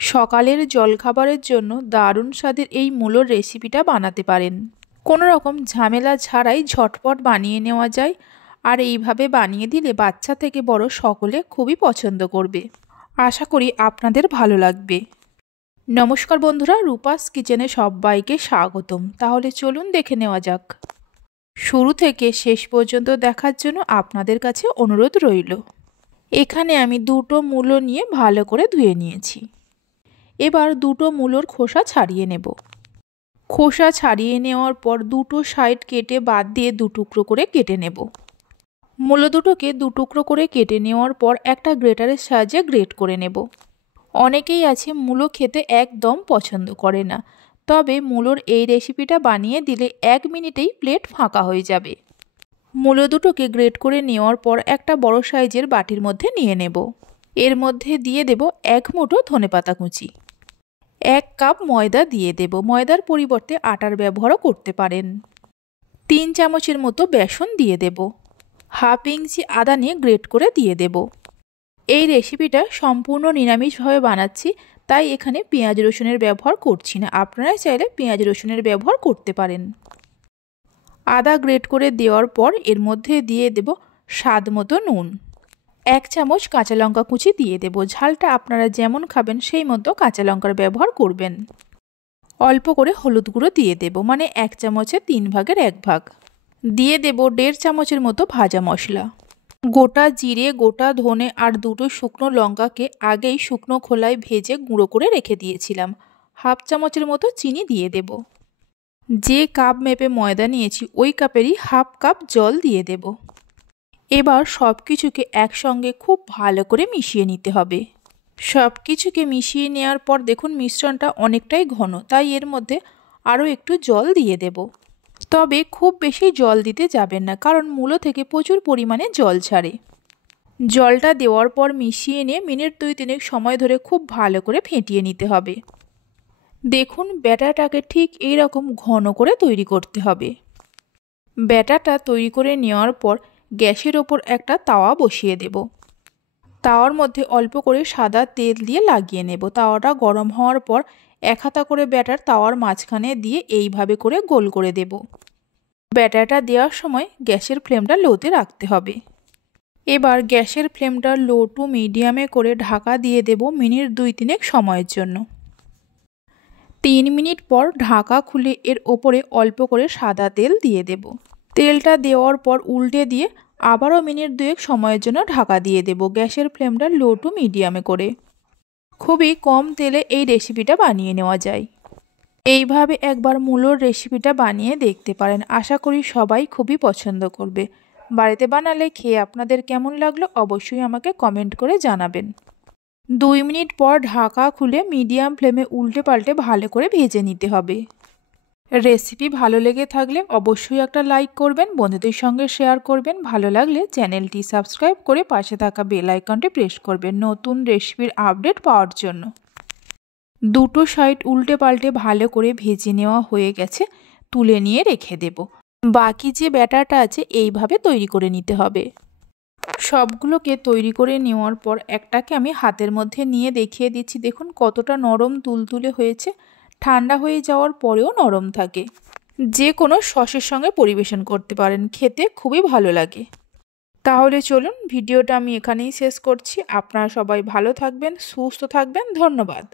সকালের জলখাবারের জন্য দারুণ স্বাদের এই মূলোর রেসিপিটা বানাতে পারেন। কোনো রকম ঝামেলা ছাড়াই ঝটপট বানিয়ে নেওয়া যায়, আর এইভাবে বানিয়ে দিলে বাচ্চা থেকে বড় সকলে খুবই পছন্দ করবে। আশা করি আপনাদের ভালো লাগবে। নমস্কার বন্ধুরা, রূপাস কিচেনে সবাইকে স্বাগতম। তাহলে চলুন দেখে নেওয়া যাক। শুরু থেকে শেষ পর্যন্ত দেখার জন্য আপনাদের কাছে অনুরোধ রইল। এখানে আমি দুটো মূলো নিয়ে ভালো করে ধুয়ে নিয়েছি। এবার দুটো মূলোর খোসা ছাড়িয়ে নেব। খোসা ছাড়িয়ে নেওয়ার পর দুটো সাইড কেটে বাদ দিয়ে দুটুকরো করে কেটে নেব। মূলো দুটোকে দুটুকরো করে কেটে নেওয়ার পর একটা গ্রেটারের সাহায্যে গ্রেট করে নেব। অনেকেই আছে মূলো খেতে একদম পছন্দ করে না, তবে মূলোর এই রেসিপিটা বানিয়ে দিলে 1 মিনিটেই প্লেট ফাঁকা হয়ে যাবে। মূলো দুটোকে গ্রেট করে নেওয়ার পর একটা বড় সাইজের বাটির মধ্যে নিয়ে নেব। এর মধ্যে দিয়ে দেব 1 মুঠো ধনেপাতা কুচি। 1 কাপ ময়দা দিয়ে দেব। ময়দার পরিবর্তে আটার ব্যবহারও করতে পারেন। 3 চামচের মতো বেসন দিয়ে দেব। হাফ ইঞ্চি আদা নিয়ে গ্রেট করে দিয়ে দেব। এই রেসিপিটা সম্পূর্ণ নিরামিষভাবে বানাচ্ছি, তাই এখানে পেঁয়াজ রসুনের ব্যবহার করছি না। আপনারা চাইলে পেঁয়াজ রসুনের ব্যবহার করতে পারেন। আদা গ্রেট করে দেওয়ার পর এর মধ্যে দিয়ে দেব স্বাদ মতো নুন। 1 চামচ কাঁচা লঙ্কা কুচি দিয়ে দেব। ঝালটা আপনারা যেমন খাবেন সেই মতো কাঁচা লঙ্কার ব্যবহার করবেন। অল্প করে হলুদ গুঁড়ো দিয়ে দেব, মানে 1 চামচের 3 ভাগের 1 ভাগ। দিয়ে দেব 1.5 চামচের মতো ভাজা মশলা। গোটা জিরে, গোটা ধনে আর দুটো শুকনো লঙ্কাকে আগেই শুকনো খোলায় ভেজে গুঁড়ো করে রেখে দিয়েছিলাম। হাফ চামচের মতো চিনি দিয়ে দেব। যে কাপ মেপে ময়দা নিয়েছি ওই কাপেরই হাফ কাপ জল দিয়ে দেব। এবার সব কিছুকে একসঙ্গে খুব ভালো করে মিশিয়ে নিতে হবে। সব কিছুকে মিশিয়ে নেওয়ার পর দেখুন মিশ্রণটা অনেকটাই ঘন, তাই এর মধ্যে আরও একটু জল দিয়ে দেব। তবে খুব বেশি জল দিতে যাবেন না, কারণ মূলো থেকে প্রচুর পরিমাণে জল ছাড়ে। জলটা দেওয়ার পর মিশিয়ে নিয়ে মিনিট 2-3 সময় ধরে খুব ভালো করে ফেটিয়ে নিতে হবে। দেখুন ব্যাটারটাকে ঠিক এই রকম ঘন করে তৈরি করতে হবে। ব্যাটারটা তৈরি করে নেওয়ার পর গ্যাসের ওপর একটা তাওয়া বসিয়ে দেব। তাওয়ার মধ্যে অল্প করে সাদা তেল দিয়ে লাগিয়ে নেব। তাওয়াটা গরম হওয়ার পর 1 হাতা করে ব্যাটার তাওয়ার মাঝখানে দিয়ে এইভাবে করে গোল করে দেব। ব্যাটারটা দেওয়ার সময় গ্যাসের ফ্লেমটা লোতে রাখতে হবে। এবার গ্যাসের ফ্লেমটা লো টু মিডিয়ামে করে ঢাকা দিয়ে দেব মিনিট 2-3 সময়ের জন্য। 3 মিনিট পর ঢাকা খুলে এর ওপরে অল্প করে সাদা তেল দিয়ে দেব। তেলটা দেওয়ার পর উল্টে দিয়ে আবারও মিনিট 2 সময়ের জন্য ঢাকা দিয়ে দেব, গ্যাসের ফ্লেমটা লো টু মিডিয়ামে করে। খুবই কম তেলে এই রেসিপিটা বানিয়ে নেওয়া যায়। এইভাবে একবার মূলোর রেসিপিটা বানিয়ে দেখতে পারেন। আশা করি সবাই খুবই পছন্দ করবে। বাড়িতে বানালে খেয়ে আপনাদের কেমন লাগলো অবশ্যই আমাকে কমেন্ট করে জানাবেন। 2 মিনিট পর ঢাকা খুলে মিডিয়াম ফ্লেমে উল্টে পাল্টে ভালো করে ভেজে নিতে হবে। রেসিপি ভালো লেগে থাকলে অবশ্যই একটা লাইক করবেন, বন্ধুদের সঙ্গে শেয়ার করবেন। ভালো লাগলে চ্যানেলটি সাবস্ক্রাইব করে পাশে থাকা বেল আইকনটি প্রেস করবেন নতুন রেসিপির আপডেট পাওয়ার জন্য। দুটো সাইড উল্টে পাল্টে ভালো করে ভেজে নেওয়া হয়ে গেছে, তুলে নিয়ে রেখে দেব। বাকি যে ব্যাটারটা আছে এইভাবে তৈরি করে নিতে হবে। সবগুলোকে তৈরি করে নেওয়ার পর একটাকে আমি হাতের মধ্যে নিয়ে দেখিয়ে দিচ্ছি। দেখুন কতটা নরম তুলতুলে হয়েছে। ঠান্ডা হয়ে যাওয়ার পরেও নরম থাকে। যে কোনো সসের সঙ্গে পরিবেশন করতে পারেন, খেতে খুবই ভালো লাগে। তাহলে চলুন ভিডিওটা আমি এখানেই শেষ করছি। আপনারা সবাই ভালো থাকবেন, সুস্থ থাকবেন। ধন্যবাদ।